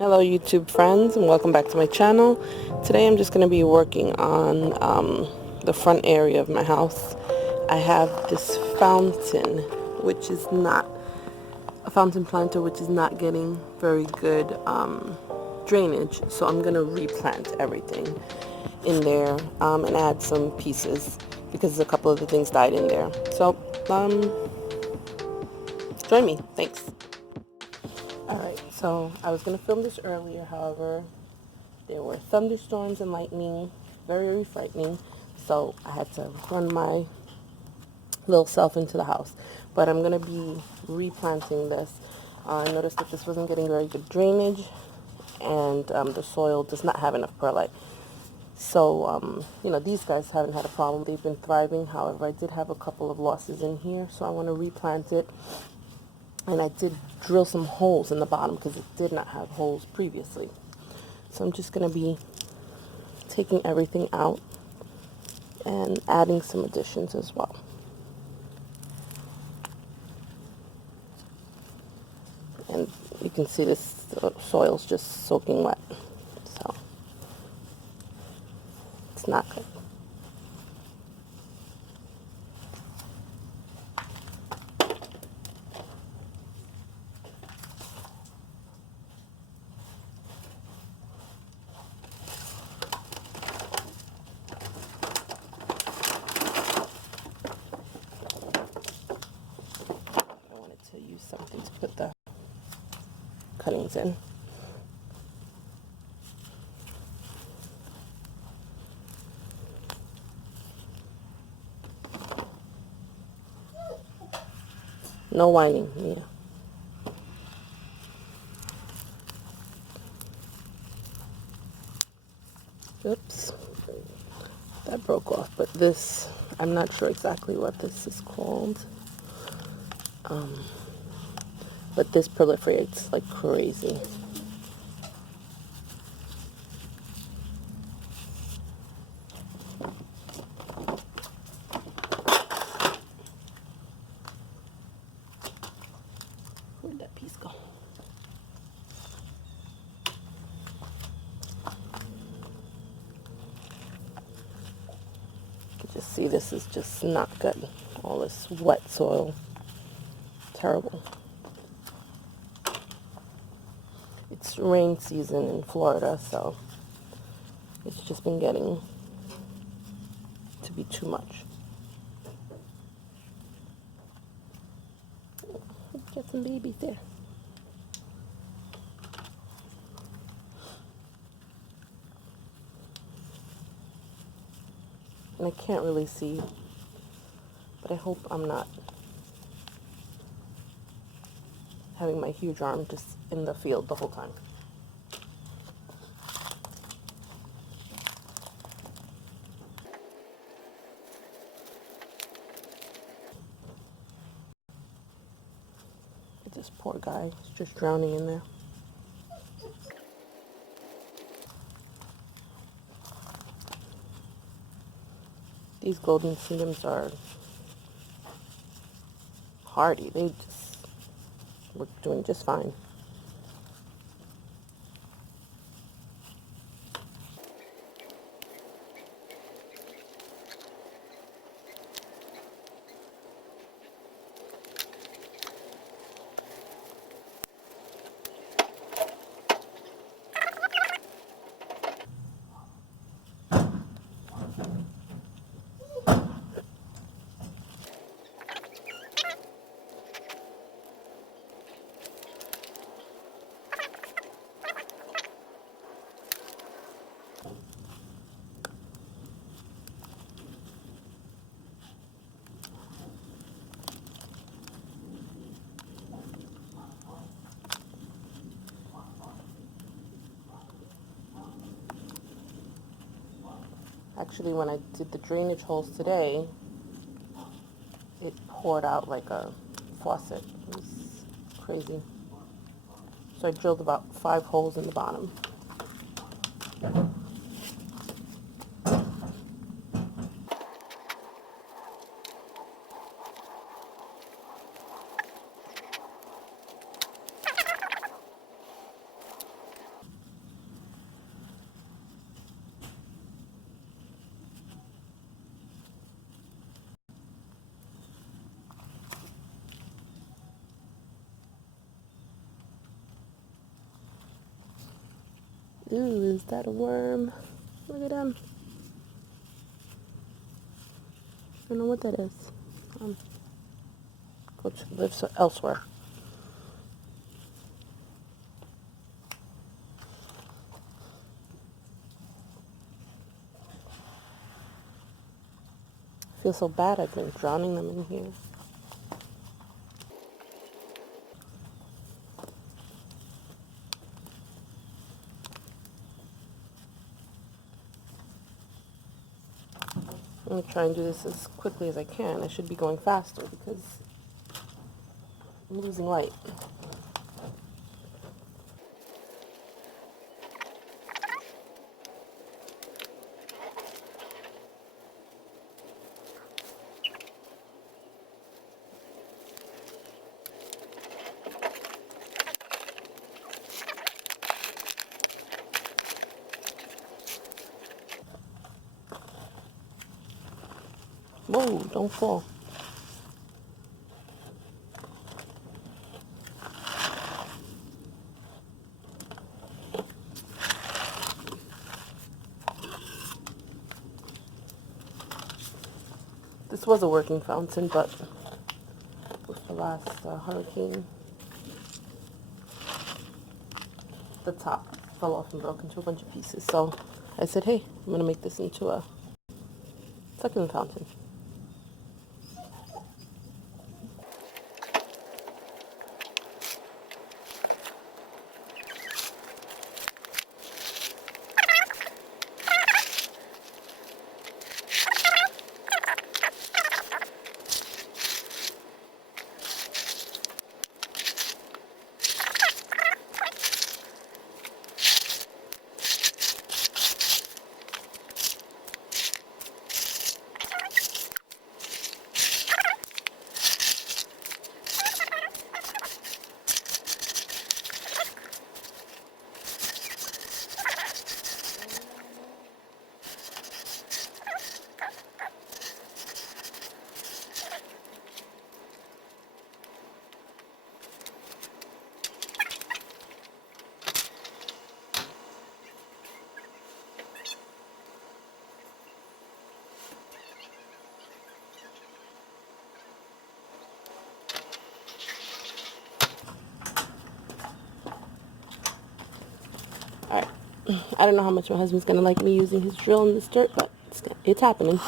Hello YouTube friends, and welcome back to my channel. Today I'm just going to be working on the front area of my house. I have this fountain, which is not a fountain planter, which is not getting very good drainage, so I'm going to replant everything in there and add some pieces because a couple of the things died in there. So join me. Thanks. Alright, so I was going to film this earlier, however there were thunderstorms and lightning, very, very frightening, so I had to run my little self into the house. But I'm going to be replanting this. I noticed that this wasn't getting very good drainage, and the soil does not have enough perlite. So, these guys haven't had a problem. They've been thriving. However, I did have a couple of losses in here, so I want to replant it. And I did drill some holes in the bottom because it did not have holes previously. So I'm just going to be taking everything out and adding some additions as well. And you can see this soil's just soaking wet, so it's not good. I wanted to use something to put the cuttings in. No whining, yeah. Oops, that broke off, but this, I'm not sure exactly what this is called. But this proliferates like crazy. Where'd that piece go? You can just see this is just not good. All this wet soil. Terrible. It's rain season in Florida, so it's just been getting to be too much. Got some babies there. And I can't really see, but I hope I'm not having my huge arm just in the field the whole time. This poor guy is just drowning in there. These golden sedums are hardy. They just were doing just fine. Actually, when I did the drainage holes today, it poured out like a faucet. It was crazy. So I drilled about 5 holes in the bottom. Ooh, is that a worm? Look at him. I don't know what that is. Go to live elsewhere. I feel so bad. I've been drowning them in here. I'm going to try and do this as quickly as I can. I should be going faster because I'm losing light. Whoa, don't fall. This was a working fountain, but with the last hurricane, the top fell off and broke into a bunch of pieces. So I said, hey, I'm going to make this into a succulent fountain. Alright, I don't know how much my husband's going to like me using his drill in this dirt, but it's happening.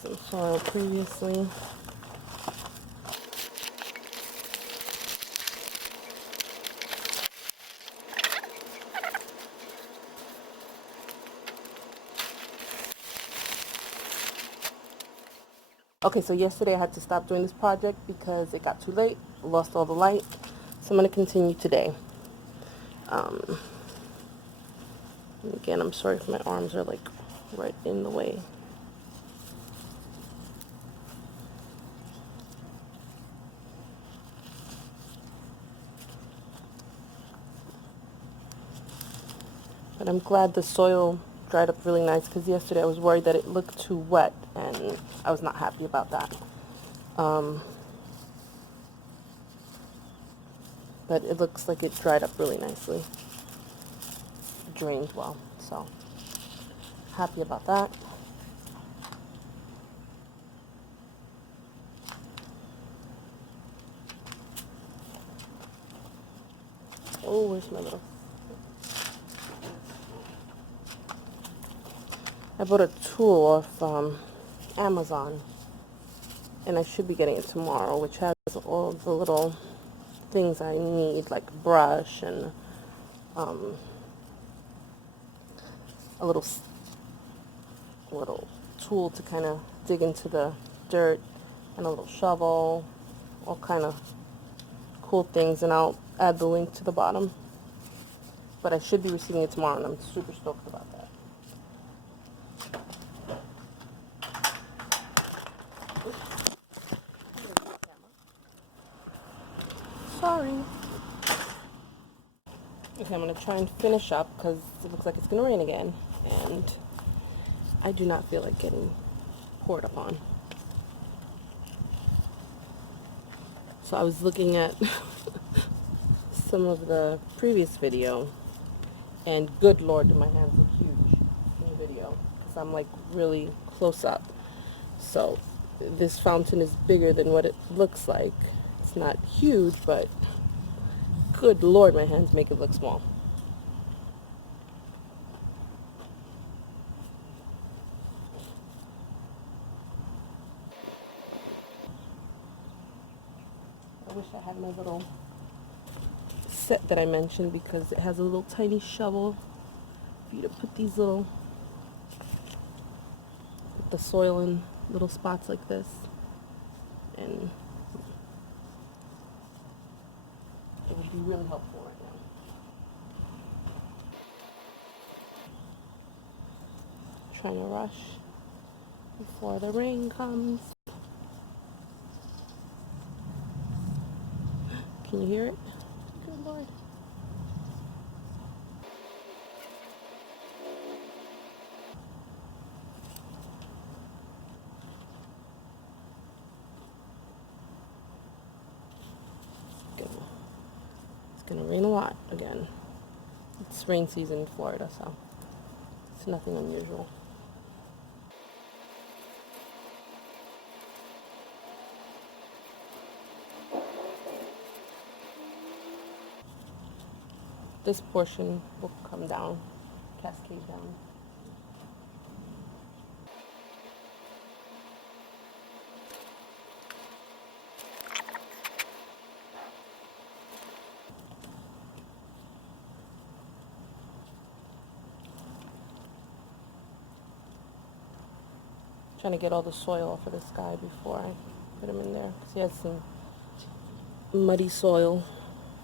Some soil previously. Okay, so yesterday I had to stop doing this project because it got too late, lost all the light, so I'm going to continue today. Again, I'm sorry if my arms are like right in the way. But I'm glad the soil dried up really nice because yesterday I was worried that it looked too wet and I was not happy about that. But it looks like it dried up really nicely. Drained well, so happy about that. Oh, where's my little... I bought a tool off Amazon, and I should be getting it tomorrow, which has all the little things I need, like brush and a little tool to kind of dig into the dirt, and a little shovel, all kind of cool things, and I'll add the link to the bottom. But I should be receiving it tomorrow, and I'm super stoked about that. Sorry. Okay, I'm going to try and finish up because it looks like it's going to rain again, and I do not feel like getting poured upon. So I was looking at some of the previous video, and good lord, do my hands look huge in the video because I'm like really close up. So this fountain is bigger than what it looks like. It's not huge, but good lord, my hands make it look small. I wish I had my little set that I mentioned, because it has a little tiny shovel for you to put these put the soil in little spots like this, and it would be really helpful right now. Trying to rush before the rain comes. Can you hear it? Good lord. It's gonna rain a lot again. It's rain season in Florida, so it's nothing unusual. This portion will come down, cascade down. Trying to get all the soil off of this guy before I put him in there, because he has some muddy soil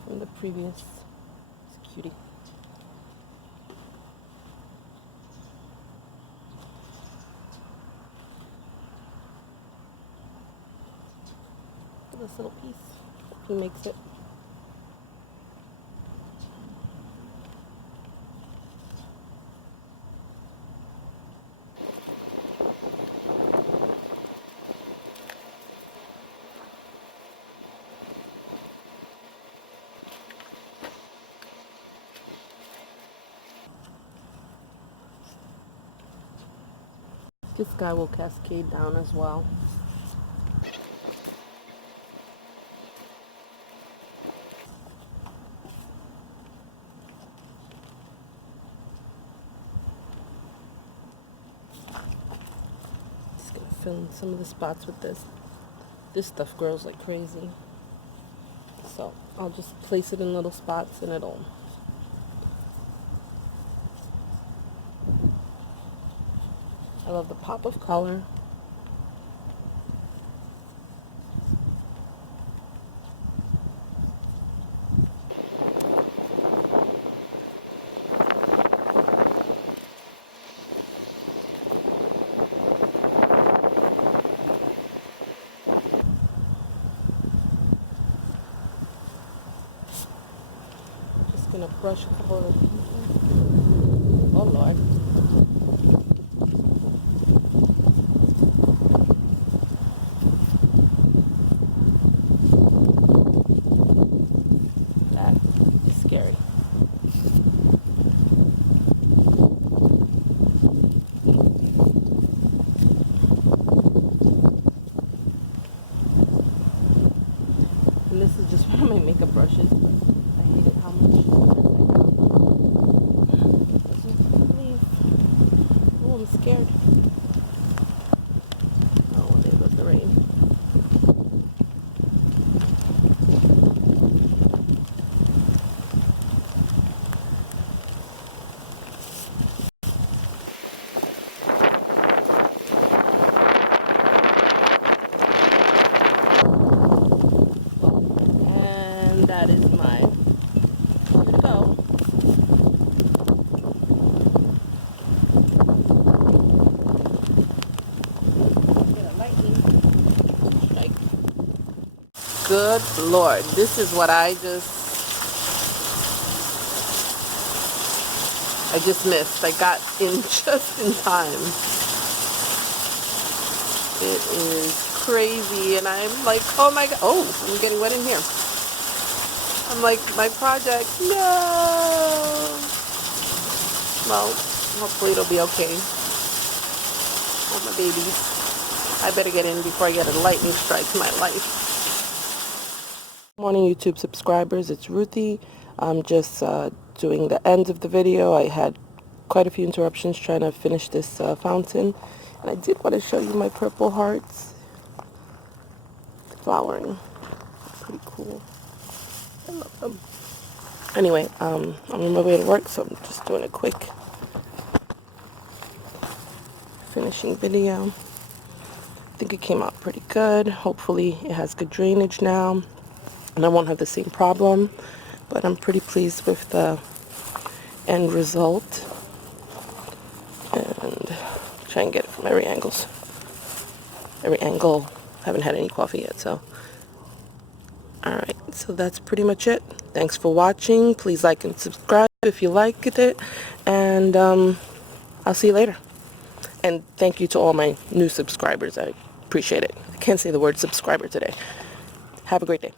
from the previous. It's a cutie. This little piece, he makes it. This guy will cascade down as well. Just gonna fill in some of the spots with this. This stuff grows like crazy. So I'll just place it in little spots and it'll I love the pop of color. Just gonna brush a couple of the pieces. Oh Lord. Scary. And this is just one of my makeup brushes, but I hate it how much. Oh, I'm scared. Oh, there goes the rain. that is my two to go. Get a lightning strike. Good Lord, this is what I just missed. I got in just in time. It is crazy, and I'm like, oh my god, oh, I'm getting wet in here. I'm like, my project, no. Well, hopefully it'll be okay. Oh, my babies. I better get in before I get a lightning strike to my life. Morning, YouTube subscribers. It's Ruthie. I'm just doing the end of the video. I had quite a few interruptions trying to finish this fountain. And I did want to show you my purple hearts flowering. Pretty cool. I love them. Anyway, I'm on my way to work, so I'm just doing a quick finishing video. I think it came out pretty good. Hopefully it has good drainage now, and I won't have the same problem, but I'm pretty pleased with the end result. And try and get it from every angle. Haven't had any coffee yet, so. Alright, so that's pretty much it. Thanks for watching. Please like and subscribe if you liked it. And I'll see you later. And thank you to all my new subscribers. I appreciate it. I can't say the word subscriber today. Have a great day.